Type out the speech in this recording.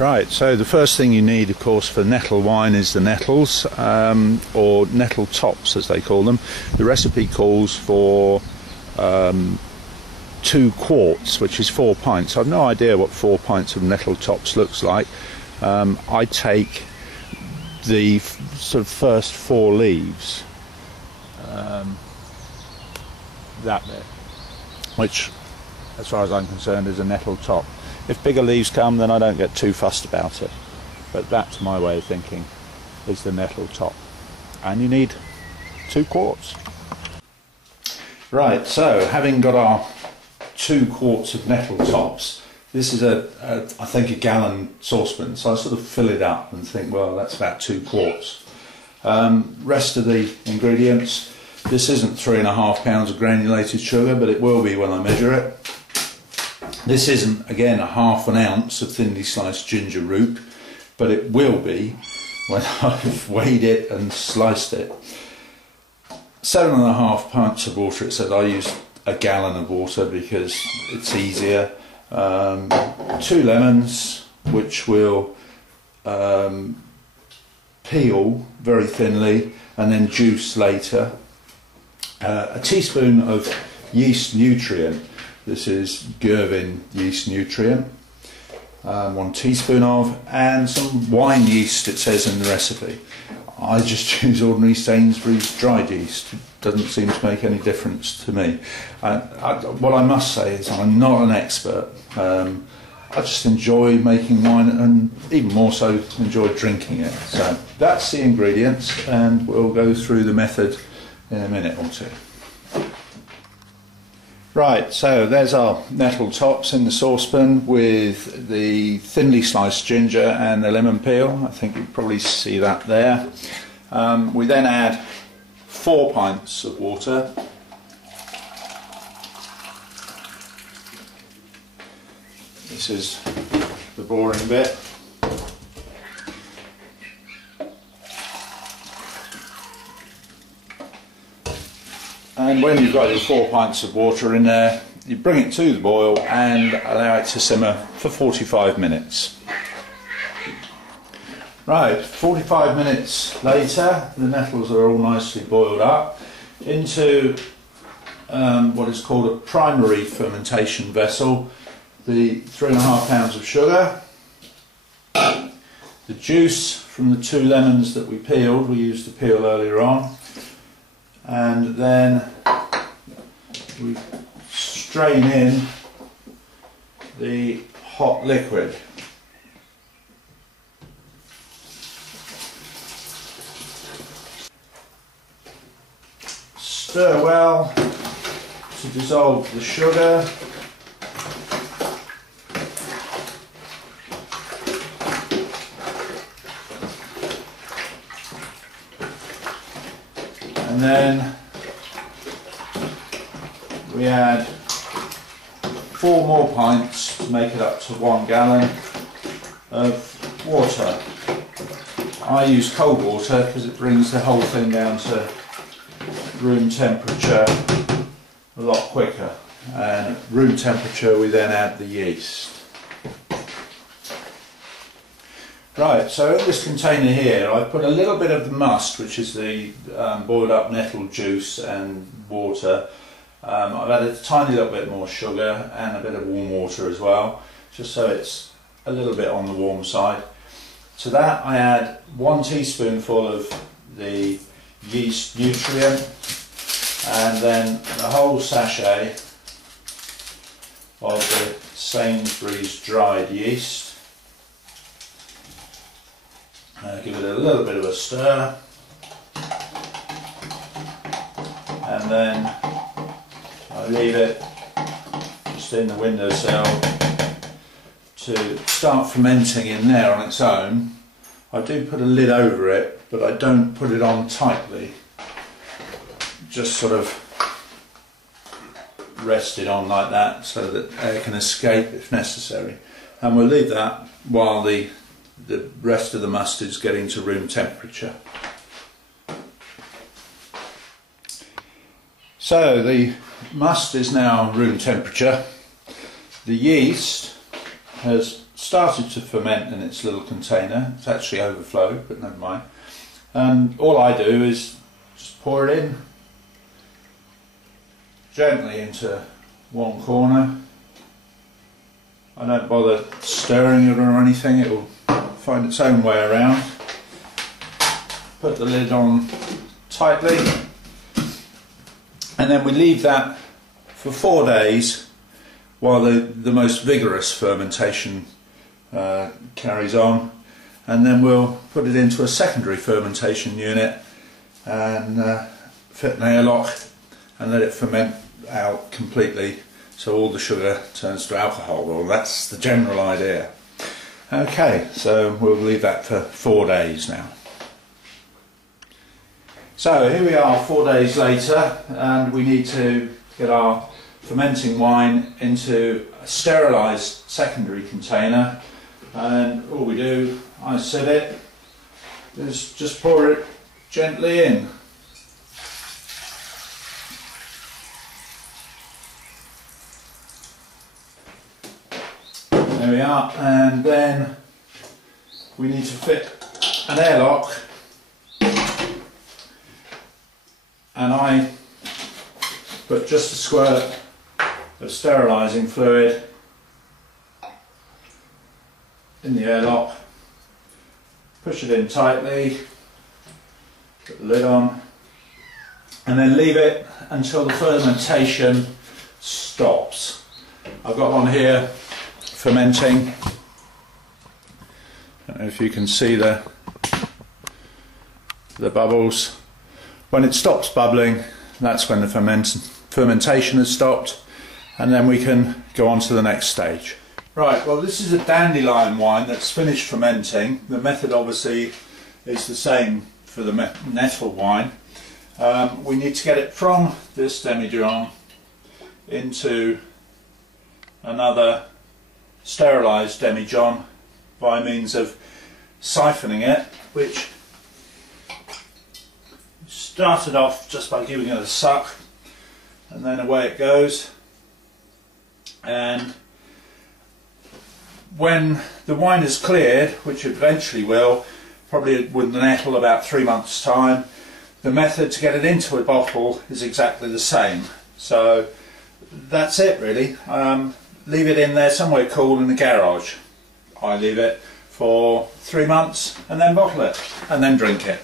Right, so the first thing you need, of course, for nettle wine is the nettles, or nettle tops as they call them. The recipe calls for 2 quarts, which is 4 pints. I've no idea what 4 pints of nettle tops looks like. I take the sort of first 4 leaves, that bit, which, as far as I'm concerned, is a nettle top. If bigger leaves come, then I don't get too fussed about it. But that's my way of thinking, is the nettle top. And you need 2 quarts. Right, so having got our 2 quarts of nettle tops, this is I think a gallon saucepan, so I sort of fill it up and think, well, that's about 2 quarts. Rest of the ingredients, this isn't 3.5 pounds of granulated sugar, but it will be when I measure it. This isn't, again, a ½ ounce of thinly sliced ginger root, but it will be when I've weighed it and sliced it. 7.5 pints of water. It says I use a gallon of water because it's easier. 2 lemons, which will peel very thinly and then juice later. A teaspoon of yeast nutrient. This is Gervin yeast nutrient, 1 teaspoon of, and some wine yeast, it says in the recipe. I just use ordinary Sainsbury's dried yeast. It doesn't seem to make any difference to me. What I must say is I'm not an expert. I just enjoy making wine, and even more so enjoy drinking it. So that's the ingredients, and we'll go through the method in a minute or two. Right, so there's our nettle tops in the saucepan with the thinly sliced ginger and the lemon peel. I think you can probably see that there. We then add 4 pints of water. This is the boring bit. And when you've got your 4 pints of water in there, you bring it to the boil and allow it to simmer for 45 minutes. Right, 45 minutes later, the nettles are all nicely boiled up into what is called a primary fermentation vessel. The 3.5 pounds of sugar, the juice from the 2 lemons that we peeled, we used to peel earlier on, and then we strain in the hot liquid. Stir well to dissolve the sugar. And then we add 4 more pints to make it up to 1 gallon of water. I use cold water because it brings the whole thing down to room temperature a lot quicker. And at room temperature we then add the yeast. Right, so in this container here I've put a little bit of the must, which is the boiled up nettle juice and water. I've added a tiny little bit more sugar and a bit of warm water as well, just so it's a little bit on the warm side. To that I add 1 teaspoonful of the yeast nutrient and then the whole sachet of the Sainsbury's dried yeast. Give it a little bit of a stir, and then I leave it just in the windowsill to start fermenting in there on its own. I do put a lid over it, but I don't put it on tightly, just sort of rest it on like that so that air can escape if necessary, and we'll leave that while the rest of the must is getting to room temperature. So the must is now room temperature. The yeast has started to ferment in its little container. It's actually overflowed, but never mind. And all I do is just pour it in gently into one corner. I don't bother stirring it or anything, it will find its own way around. Put the lid on tightly, and then we leave that for 4 days while the most vigorous fermentation carries on, and then we'll put it into a secondary fermentation unit and fit an airlock and let it ferment out completely so all the sugar turns to alcohol. Well, that's the general idea. Okay, so we'll leave that for 4 days now. So here we are 4 days later, and we need to get our fermenting wine into a sterilised secondary container, and all we do, I set it, is just pour it gently in. There we are, and then we need to fit an airlock, and I put just a squirt of sterilising fluid in the airlock, push it in tightly, put the lid on, and then leave it until the fermentation stops. I've got one here fermenting. I don't know if you can see the bubbles. When it stops bubbling, that's when the fermentation has stopped, and then we can go on to the next stage. Right, well, this is a dandelion wine that's finished fermenting. The method obviously is the same for the Nettle wine. We need to get it from this demijohn into another sterilised demijohn by means of siphoning it, which started off just by giving it a suck, and then away it goes. And when the wine is cleared, which it eventually will, probably with the Nettle about 3 months' time, the method to get it into a bottle is exactly the same. So that's it really. Leave it in there somewhere cool in the garage. I leave it for 3 months and then bottle it and then drink it.